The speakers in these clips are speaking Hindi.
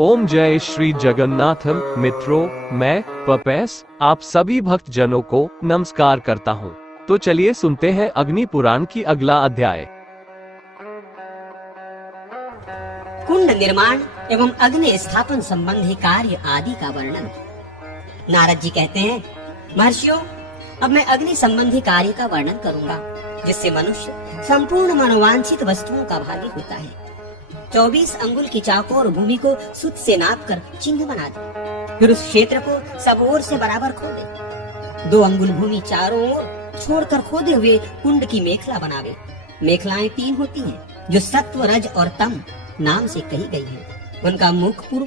ओम जय श्री जगन्नाथ। मित्रों, मैं पपेस आप सभी भक्त जनों को नमस्कार करता हूँ। तो चलिए सुनते हैं अग्नि पुराण की अगला अध्याय। कुंड निर्माण एवं अग्नि स्थापन संबंधी कार्य आदि का वर्णन। नारद जी कहते हैं, महर्षियों, अब मैं अग्नि संबंधी कार्य का वर्णन करूंगा, जिससे मनुष्य संपूर्ण मनोवांछित वस्तुओं का भागी होता है। 24 अंगुल की चौकोर भूमि को सुत से नाप कर चिन्ह बना दे, फिर उस क्षेत्र को सब ओर से बराबर खोदे। 2 अंगुल भूमि चारों ओर छोड़कर खोदे हुए कुंड की मेखला बनावे। मेखलाएं 3 होती हैं, जो सत्व, रज और तम नाम से कही गई है। उनका मुख पूर्व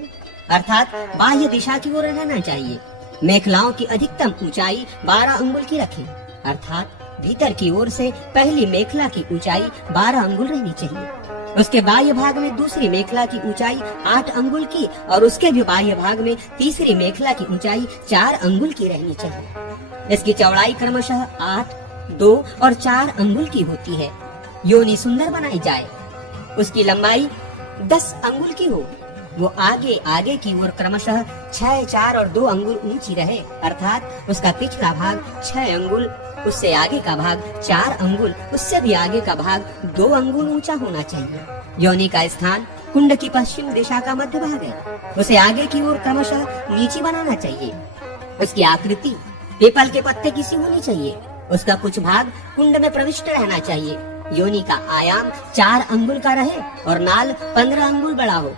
अर्थात बाह्य दिशा की ओर रहना चाहिए। मेखलाओं की अधिकतम ऊंचाई 12 अंगुल की रखें, अर्थात भीतर की ओर से पहली मेखला की ऊंचाई 12 अंगुल रहनी चाहिए। उसके बाह्य भाग में दूसरी मेखला की ऊंचाई 8 अंगुल की और उसके भी बाह्य भाग में तीसरी मेखला की ऊंचाई 4 अंगुल की रहनी चाहिए। इसकी चौड़ाई क्रमशः 8, 2 और 4 अंगुल की होती है। योनि सुंदर बनाई जाए। उसकी लंबाई 10 अंगुल की हो। वो आगे आगे की ओर क्रमशः 6, 4 और 2 अंगुल ऊंची रहे, अर्थात उसका पिछला भाग 6 अंगुल, उससे आगे का भाग 4 अंगुल, उससे भी आगे का भाग 2 अंगुल ऊंचा होना चाहिए। योनि का स्थान कुंड की पश्चिम दिशा का मध्य भाग है। उसे आगे की ओर क्रमशः नीची बनाना चाहिए। उसकी आकृति पीपल के पत्ते की सी होनी चाहिए। उसका कुछ भाग कुंड में प्रविष्ट रहना चाहिए। योनि का आयाम 4 अंगुल का रहे और नाल 15 अंगुल बड़ा हो।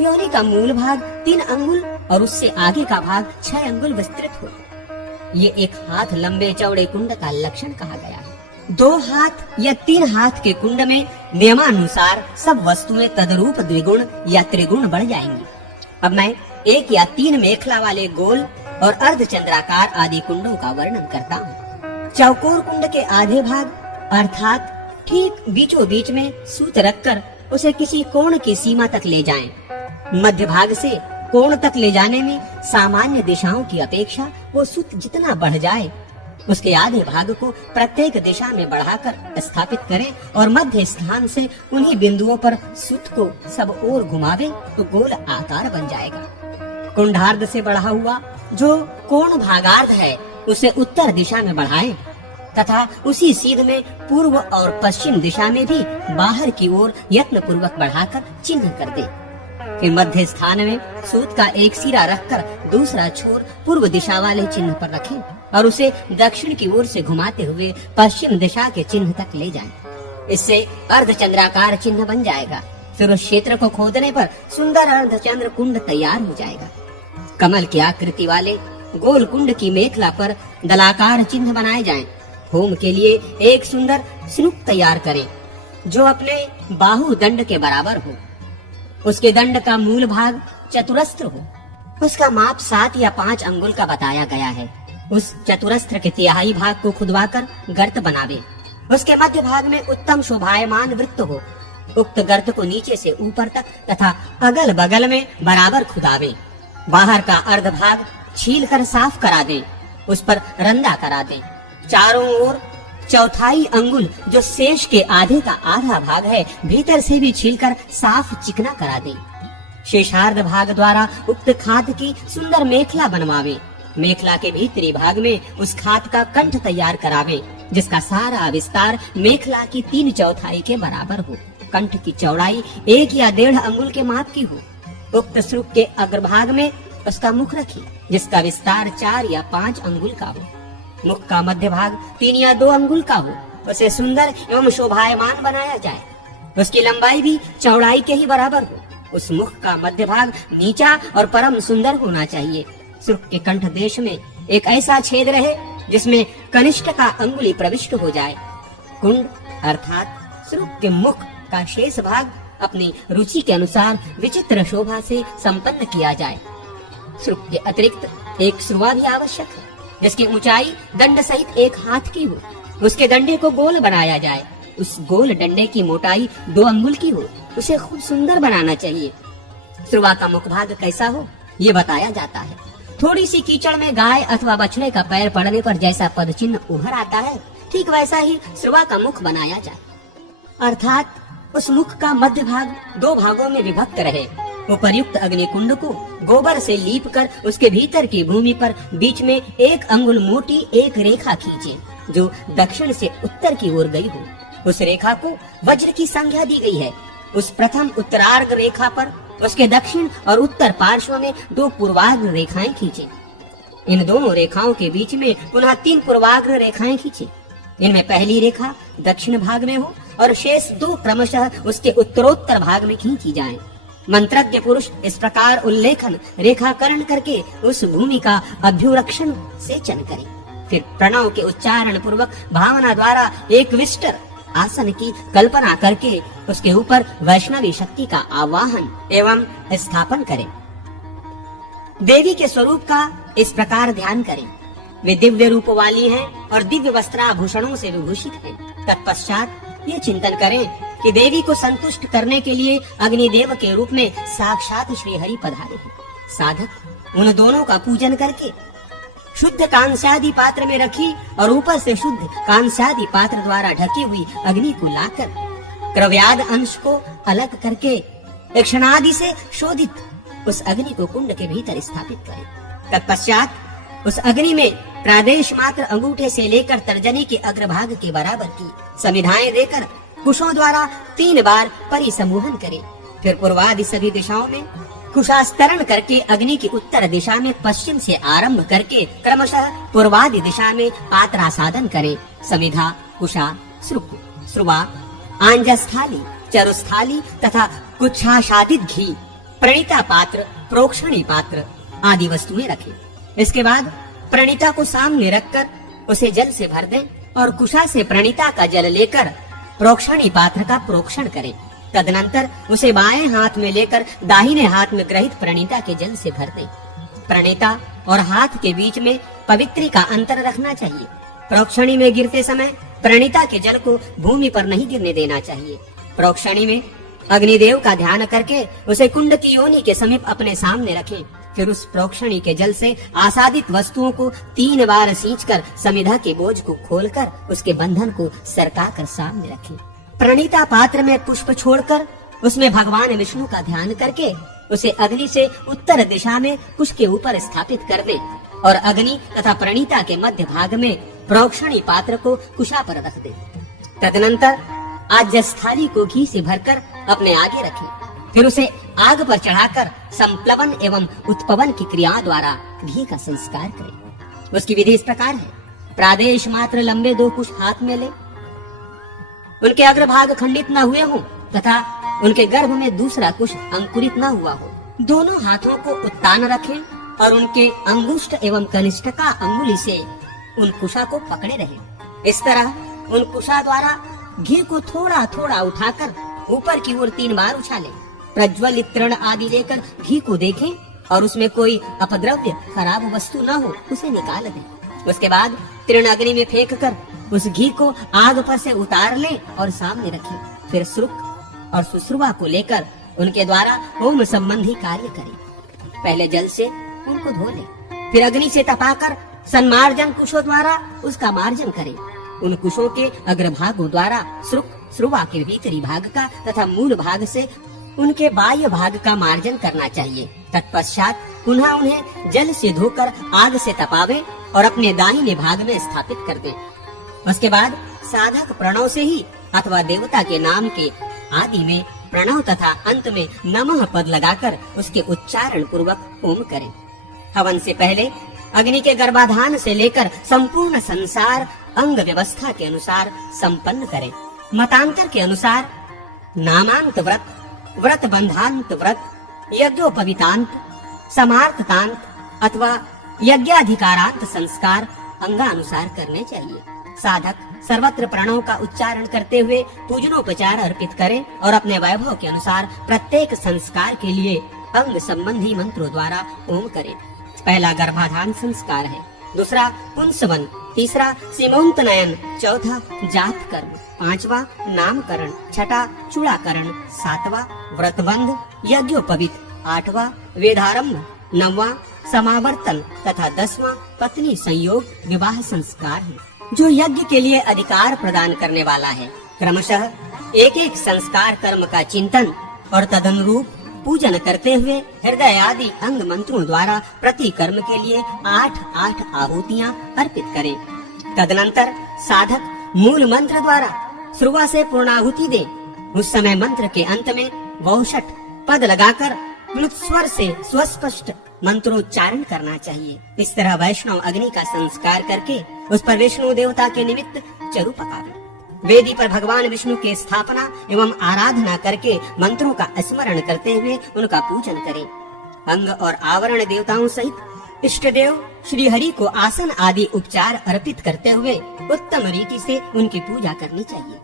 योनि का मूल भाग 3 अंगुल और उससे आगे का भाग 6 अंगुल विस्तृत हो। ये 1 हाथ लंबे चौड़े कुंड का लक्षण कहा गया है। 2 हाथ या 3 हाथ के कुंड में नियमानुसार सब वस्तुएं तदरूप द्विगुण या त्रिगुण बढ़ जाएंगी। अब मैं 1 या 3 मेखला वाले गोल और अर्धचंद्राकार आदि कुंडों का वर्णन करता हूँ। चौकोर कुंड के आधे भाग अर्थात ठीक बीचों बीच में सूत रखकर उसे किसी कोण की सीमा तक ले जाएं। मध्य भाग से कोण तक ले जाने में सामान्य दिशाओं की अपेक्षा वो सूत जितना बढ़ जाए, उसके आधे भाग को प्रत्येक दिशा में बढ़ाकर स्थापित करें और मध्य स्थान से उन्हीं बिंदुओं पर सूत को सब ओर घुमावे तो गोल आकार बन जाएगा। कुंडार्ध से बढ़ा हुआ जो कोण भागार्ध है उसे उत्तर दिशा में बढ़ाएं तथा उसी सीध में पूर्व और पश्चिम दिशा में भी बाहर की ओर यत्न पूर्वक बढ़ाकर चिन्ह कर दे। फिर मध्य स्थान में सूत का एक सिरा रखकर दूसरा छोर पूर्व दिशा वाले चिन्ह पर रखें और उसे दक्षिण की ओर से घुमाते हुए पश्चिम दिशा के चिन्ह तक ले जाएं। इससे अर्धचंद्राकार चिन्ह बन जाएगा। फिर उस क्षेत्र को खोदने पर सुंदर अर्धचंद्र कुंड तैयार हो जाएगा। कमल की आकृति वाले गोल कुंड की मेखला पर दलाकार चिन्ह बनाए जाएं। होम के लिए एक सुंदर स्नुक तैयार करें जो अपने बाहु दंड के बराबर हो। उसके दंड का मूल भाग चतुरस्त्र हो। उसका माप 7 या 5 अंगुल का बताया गया है। उस चतुरस्त्र के तिहाई भाग को खुदवाकर गर्त बनावे। उसके मध्य भाग में उत्तम शोभायमान वृत्त हो। उक्त गर्त को नीचे से ऊपर तक तथा अगल बगल में बराबर खुदावे। बाहर का अर्ध भाग छील कर साफ करा दे। उस पर रंदा करा दे। चारों ओर 1/4 अंगुल जो शेष के आधे का आधा भाग है भीतर से भी छीलकर साफ चिकना करा दे। शेषार्ध भाग द्वारा उक्त खाद की सुंदर मेखला बनवावे। मेखला के भीतरी भाग में उस खाद का कंठ तैयार करावे, जिसका सारा विस्तार मेखला की 3/4 के बराबर हो। कंठ की चौड़ाई 1 या 1.5 अंगुल के माप की हो। उक्त श्रुक के अग्रभाग में उसका मुख रखिए, जिसका विस्तार 4 या 5 अंगुल का हो। मुख का मध्य भाग 3 या 2 अंगुल का हो। उसे सुंदर एवं शोभायमान बनाया जाए। उसकी लंबाई भी चौड़ाई के ही बराबर हो। उस मुख का मध्य भाग नीचा और परम सुंदर होना चाहिए। श्रुक के कंठ देश में एक ऐसा छेद रहे जिसमें कनिष्ठ का अंगुली प्रविष्ट हो जाए। कुंड अर्थात श्रुक के मुख का शेष भाग अपनी रुचि के अनुसार विचित्र शोभा से संपन्न किया जाए। श्रुक के अतिरिक्त एक श्रुआ भी आवश्यक है, जिसकी ऊंचाई दंड सहित 1 हाथ की हो। उसके डंडे को गोल बनाया जाए। उस गोल डंडे की मोटाई 2 अंगुल की हो। उसे खूब सुंदर बनाना चाहिए। श्रुआ का मुख भाग कैसा हो ये बताया जाता है। थोड़ी सी कीचड़ में गाय अथवा बछड़े का पैर पड़ने पर जैसा पद चिन्ह उभर आता है, ठीक वैसा ही श्रुआ का मुख बनाया जाए। अर्थात उस मुख का मध्य भाग 2 भागों में विभक्त रहे। उपर्युक्त अग्नि कुंड को गोबर से लीप कर उसके भीतर की भूमि पर बीच में 1 अंगुल मोटी एक रेखा खींचे, जो दक्षिण से उत्तर की ओर गई हो। उस रेखा को वज्र की संज्ञा दी गई है। उस प्रथम उत्तरार्ध रेखा पर उसके दक्षिण और उत्तर पार्श्व में 2 पूर्वाग्र रेखाएं खींचे। इन दोनों रेखाओं के बीच में पुनः 3 पूर्वाग्र रेखाएं खींचे। इनमें पहली रेखा दक्षिण भाग में हो और शेष 2 क्रमशः उसके उत्तरोत्तर भाग में खींची जाएं। मंत्रज्ञ पुरुष इस प्रकार उल्लेखन रेखाकरण करके उस भूमि का अभ्युरक्षण सेचन करे। फिर प्रणव के उच्चारण पूर्वक भावना द्वारा एक विष्टर आसन की कल्पना करके उसके ऊपर वैष्णवी शक्ति का आवाहन एवं स्थापन करें। देवी के स्वरूप का इस प्रकार ध्यान करें। वे दिव्य रूप वाली हैं और दिव्य वस्त्राभूषणों से विभूषित हैं। तत्पश्चात ये चिंतन करें कि देवी को संतुष्ट करने के लिए अग्निदेव के रूप में साक्षात श्री हरि पधारे हैं। साधक उन दोनों का पूजन करके शुद्ध कांस्यादि पात्र में रखी और ऊपर से शुद्ध कांस्यादि पात्र द्वारा ढकी हुई अग्नि को लाकर क्रव्याद अंश को अलग करके क्षणादि से शोधित उस अग्नि को कुंड के भीतर स्थापित करें। तत्पश्चात उस अग्नि में प्रादेश मात्र अंगूठे से लेकर तर्जनी के अग्रभाग के बराबर की समिधाएं देकर कुशों द्वारा 3 बार परिसमूहन करें। फिर पूर्वादि सभी दिशाओं में कुशास्तरण करके अग्नि की उत्तर दिशा में पश्चिम से आरंभ करके क्रमशः पूर्वादि दिशा में पात्रासादन करें। समिधा, कुशा, श्रुवा, आंजस्थाली, चरुस्थाली तथा कुच्छाशादित घी, प्रणीता पात्र, प्रोक्षणी पात्र आदि वस्तुएं रखें। इसके बाद प्रणीता को सामने रखकर उसे जल से भर दें और कुशा से प्रणीता का जल लेकर प्रोक्षणी पात्र का प्रोक्षण करें। तदनंतर उसे बाएं हाथ में लेकर दाहिने हाथ में ग्रहित प्रणीता के जल से भर दें। प्रणीता और हाथ के बीच में पवित्री का अंतर रखना चाहिए। प्रोक्षणी में गिरते समय प्रणीता के जल को भूमि पर नहीं गिरने देना चाहिए। प्रोक्षणी में अग्निदेव का ध्यान करके उसे कुंड की योनि के समीप अपने सामने रखें। फिर उस प्रोक्षणी के जल से आसादित वस्तुओं को 3 बार सींचकर समिधा के बोझ को खोलकर उसके बंधन को सरकाकर सामने रखें। प्रणीता पात्र में पुष्प छोड़कर उसमें भगवान विष्णु का ध्यान करके उसे अग्नि से उत्तर दिशा में कुश के ऊपर स्थापित कर दे और अग्नि तथा प्रणीता के मध्य भाग में प्रोक्षणी पात्र को कुशा पर रख दे। तदनंतर आज्यस्थाली को घी से भरकर अपने आगे रखें। फिर उसे आग पर चढ़ाकर संप्लवन एवं उत्पवन की क्रिया द्वारा घी का संस्कार करें। उसकी विधि इस प्रकार है। प्रादेश मात्र लंबे 2 कुश हाथ में ले, उनके अग्रभाग खंडित न हुए हों तथा उनके गर्भ में दूसरा कुश अंकुरित न हुआ हो। दोनों हाथों को उत्तान रखें और उनके अंगुष्ठ एवं कनिष्ठका अंगुली से उन कुशा को पकड़े रहें। इस तरह उन कुशा द्वारा घी को थोड़ा थोड़ा उठाकर ऊपर की ओर 3 बार उछालें। प्रज्वलित तृण आदि लेकर घी को देखें और उसमें कोई अपद्रव्य खराब वस्तु न हो उसे निकाल दें। उसके बाद तृण अग्नि में फेंक कर उस घी को आग पर से उतार लें और सामने रखें। फिर श्रुक और सुश्रुवा को लेकर उनके द्वारा होम संबंधी कार्य करें। पहले जल से उनको धो लें, फिर अग्नि से तपाकर सन्मार्जन कुशों द्वारा उसका मार्जन करें। उन कुशों के अग्रभागों द्वारा श्रुक श्रुवा के भीतरी भाग का तथा मूल भाग से उनके बाह्य भाग का मार्जन करना चाहिए। तत्पश्चात पुनः उन्हें जल से धोकर आग से तपावे और अपने दाहिने भाग में स्थापित कर दें। उसके बाद साधक प्रणव से ही अथवा देवता के नाम के आदि में प्रणव तथा अंत में नमः पद लगाकर उसके उच्चारण पूर्वक होम करें। हवन से पहले अग्नि के गर्भाधान से लेकर संपूर्ण संसार अंग व्यवस्था के अनुसार संपन्न करें। मतांतर के अनुसार नामांत व्रत, व्रत बंधांत व्रत, यज्ञोपवीतांत, समार्तांत अथवा यज्ञाधिकारांत संस्कार अंगानुसार करने चाहिए। साधक सर्वत्र प्रणव का उच्चारण करते हुए पूजनोपचार अर्पित करें और अपने वैभव के अनुसार प्रत्येक संस्कार के लिए अंग संबंधी मंत्रों द्वारा होम करें। पहला गर्भाधान संस्कार है, दूसरा पुंसवन, तीसरा सीमोंतनयन, चौथा जात कर्म, पांचवा नामकरण, छठा चूड़ाकरण, सातवां व्रतबंध यज्ञोपवीत, आठवां वेदारंभ, नौवां समावर्तन तथा 10वां पत्नी संयोग विवाह संस्कार है जो यज्ञ के लिए अधिकार प्रदान करने वाला है। क्रमशः एक एक संस्कार कर्म का चिंतन और तदनुरूप पूजन करते हुए हृदय आदि अंग मंत्रों द्वारा प्रति कर्म के लिए 8-8 आहुतियां अर्पित करें। तदनंतर साधक मूल मंत्र द्वारा शुरुआत से पूर्णाहुति दे। उस समय मंत्र के अंत में वौषट पद लगाकर प्लुत स्वर से स्वस्पष्ट मंत्रोच्चारण करना चाहिए। इस तरह वैष्णव अग्नि का संस्कार करके उस पर विष्णु देवता के निमित्त चरु पकावे। वेदी पर भगवान विष्णु की स्थापना एवं आराधना करके मंत्रों का स्मरण करते हुए उनका पूजन करें। अंग और आवरण देवताओं सहित इष्ट देव श्री हरि को आसन आदि उपचार अर्पित करते हुए उत्तम रीति से उनकी पूजा करनी चाहिए।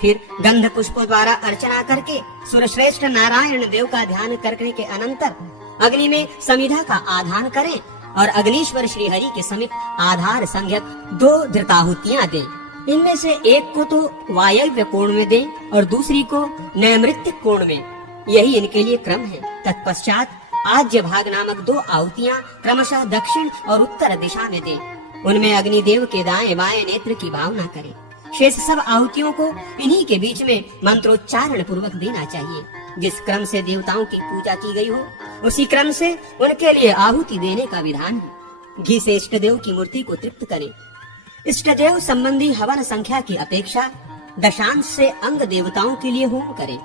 फिर गंध पुष्पों द्वारा अर्चना करके सुरश्रेष्ठ नारायण देव का ध्यान करने के अनंतर अग्नि में समिधा का आधान करें और अग्नीश्वर श्री हरि के समीप आधार संज्ञक 2 धृताहुतियां दें। इनमें से एक को तो वायव्य कोण में दें और दूसरी को नैमृत्तिक कोण में। यही इनके लिए क्रम है। तत्पश्चात आज्य भाग नामक 2 आहुतियां क्रमशः दक्षिण और उत्तर दिशा में दें। उनमें अग्निदेव के दाएं बाएं नेत्र की भावना करें। शेष सब आहुतियों को इन्हीं के बीच में मंत्रोच्चारण पूर्वक देना चाहिए। जिस क्रम से देवताओं की पूजा की गई हो उसी क्रम से उनके लिए आहुति देने का विधान है। घी से इष्ट देव की मूर्ति को तृप्त करें। इष्ट देव संबंधी हवन संख्या की अपेक्षा दशांश से अंग देवताओं के लिए होम करें।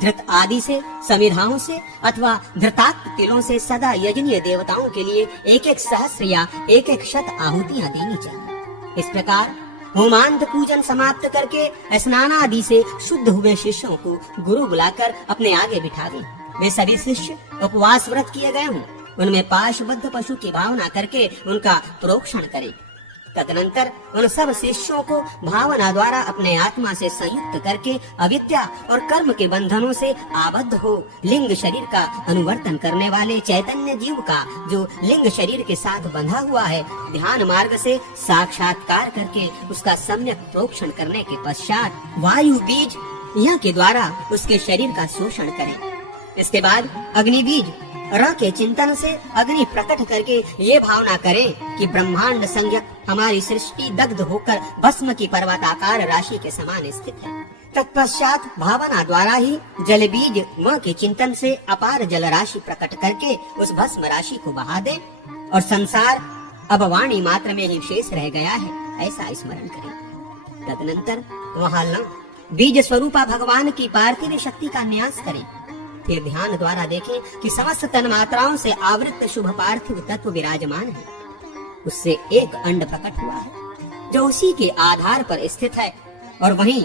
धृत आदि से, समिधाओं से अथवा धृताक्त तिलों से सदा यजनीय देवताओं के लिए 1-1 सहस्र या 1-1 शत आहुतियां देनी चाहिए। इस प्रकार होमांत पूजन समाप्त करके स्नान आदि से शुद्ध हुए शिष्यों को गुरु बुलाकर अपने आगे बिठावे। वे सभी शिष्य उपवास व्रत किए गए हों, उनमें पाशबद्ध पशु की भावना करके उनका प्रोक्षण करें। तदनंतर उन सब शिष्यों को भावना द्वारा अपने आत्मा से संयुक्त करके अविद्या और कर्म के बंधनों से आबद्ध हो लिंग शरीर का अनुवर्तन करने वाले चैतन्य जीव का जो लिंग शरीर के साथ बंधा हुआ है ध्यान मार्ग से साक्षात्कार करके उसका सम्यक प्रोक्षण करने के पश्चात वायु बीज यह के द्वारा उसके शरीर का शोषण करें। इसके बाद अग्नि बीज र के चिंतन से अग्नि प्रकट करके ये भावना करें कि ब्रह्मांड संज्ञक हमारी सृष्टि दग्ध होकर भस्म की पर्वताकार राशि के समान स्थित है। तत्पश्चात भावना द्वारा ही जल बीज म के चिंतन से अपार जल राशि प्रकट करके उस भस्म राशि को बहा दे और संसार अब वाणी मात्र में ही शेष रह गया है ऐसा स्मरण करें। तदनंतर वहाँ बीज स्वरूपा भगवान की पार्थिव शक्ति का न्यास करें। फिर ध्यान द्वारा देखें कि समस्त तन मात्राओं से आवृत शुभ पार्थिव तत्व विराजमान है। उससे एक अंड प्रकट हुआ है जो उसी के आधार पर स्थित है और वहीं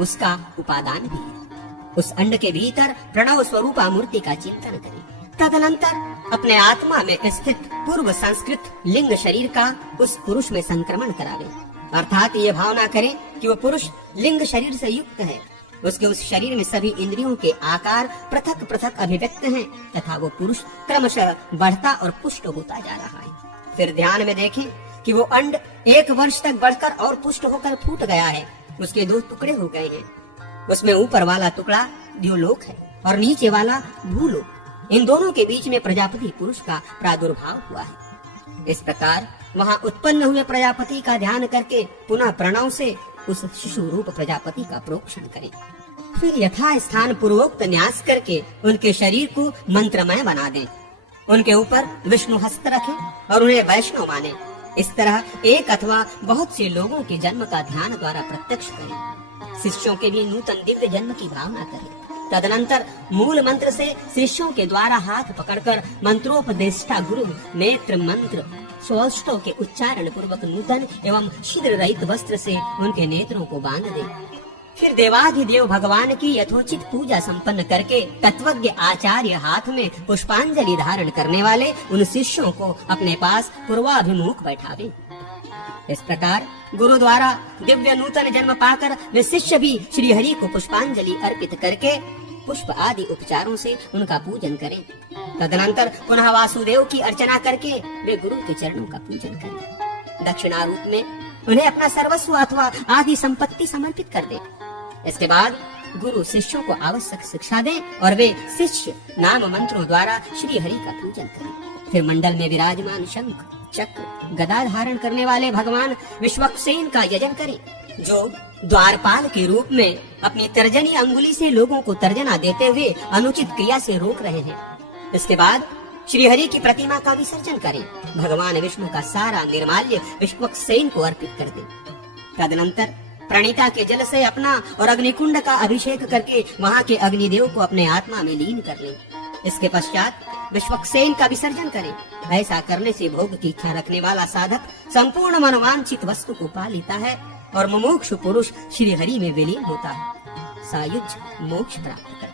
उसका उपादान भी है। उस अंड के भीतर प्रणव स्वरूपा मूर्ति का चिंतन करें। तदनंतर अपने आत्मा में स्थित पूर्व संस्कृत लिंग शरीर का उस पुरुष में संक्रमण करावे। अर्थात ये भावना करें कि वो पुरुष लिंग शरीर से युक्त है। उसके उस शरीर में सभी इंद्रियों के आकार पृथक पृथक अभिव्यक्त हैं तथा वो पुरुष क्रमशः बढ़ता और पुष्ट होता जा रहा है। फिर ध्यान में देखें कि वो अंड 1 वर्ष तक बढ़कर और पुष्ट होकर फूट गया है। उसके 2 टुकड़े हो गए हैं। उसमें ऊपर वाला टुकड़ा द्युलोक है और नीचे वाला भूलोक। इन दोनों के बीच में प्रजापति पुरुष का प्रादुर्भाव हुआ है। इस प्रकार वहाँ उत्पन्न हुए प्रजापति का ध्यान करके पुनः प्रणव से उस शिशु रूप प्रजापति का प्रोक्षण करें। फिर यथा स्थान पूर्वोक्त न्यास करके उनके शरीर को मंत्रमय बना दें। उनके ऊपर विष्णु हस्त रखें और उन्हें वैष्णव माने। इस तरह एक अथवा बहुत से लोगों के जन्म का ध्यान द्वारा प्रत्यक्ष करें। शिष्यों के भी नूतन दिव्य जन्म की भावना करें। तदनंतर मूल मंत्र से शिष्यों के द्वारा हाथ पकड़कर मंत्रोपदेष्टा गुरु नेत्र मंत्र स्वष्टों के उच्चारण पूर्वक नूतन एवं छिद्र रहित वस्त्र से उनके नेत्रों को बांध दे। फिर देवाधिदेव भगवान की यथोचित पूजा संपन्न करके तत्वज्ञ आचार्य हाथ में पुष्पांजलि धारण करने वाले उन शिष्यों को अपने पास पूर्वाभिमुख बैठावे। इस प्रकार गुरु द्वारा दिव्य नूतन जन्म पाकर वे शिष्य भी श्री हरि को पुष्पांजलि अर्पित करके पुष्प आदि उपचारों से उनका पूजन करें। तदनंतर पुनः वासुदेव की अर्चना करके वे गुरु के चरणों का पूजन करें। दक्षिणारूप में उन्हें अपना सर्वस्व अथवा आदि संपत्ति समर्पित कर दे। इसके बाद गुरु शिष्यों को आवश्यक शिक्षा दें और वे शिष्य नाम मंत्रों द्वारा श्री हरि का पूजन करें। फिर मंडल में विराजमान शंख चक्र गदा धारण करने वाले भगवान विश्वक्सेन का यजन करें। जो द्वारपाल के रूप में अपनी तर्जनी अंगुली से लोगों को तर्जना देते हुए अनुचित क्रिया से रोक रहे हैं। इसके बाद श्री हरि की प्रतिमा का विसर्जन करें। भगवान विष्णु का सारा निर्माल्य विश्वक्सेन को अर्पित कर दें। तदनंतर प्रणीता के जल से अपना और अग्निकुंड का अभिषेक करके वहाँ के अग्निदेव को अपने आत्मा में लीन कर लें। इसके पश्चात विश्वक्सेन का विसर्जन करें। ऐसा करने से भोग की इच्छा रखने वाला साधक संपूर्ण मनोवांछित वस्तु को पा लेता है और मुमुक्षु पुरुष श्री हरि में विलीन होता है, सायुज्य मोक्ष प्राप्त करता है।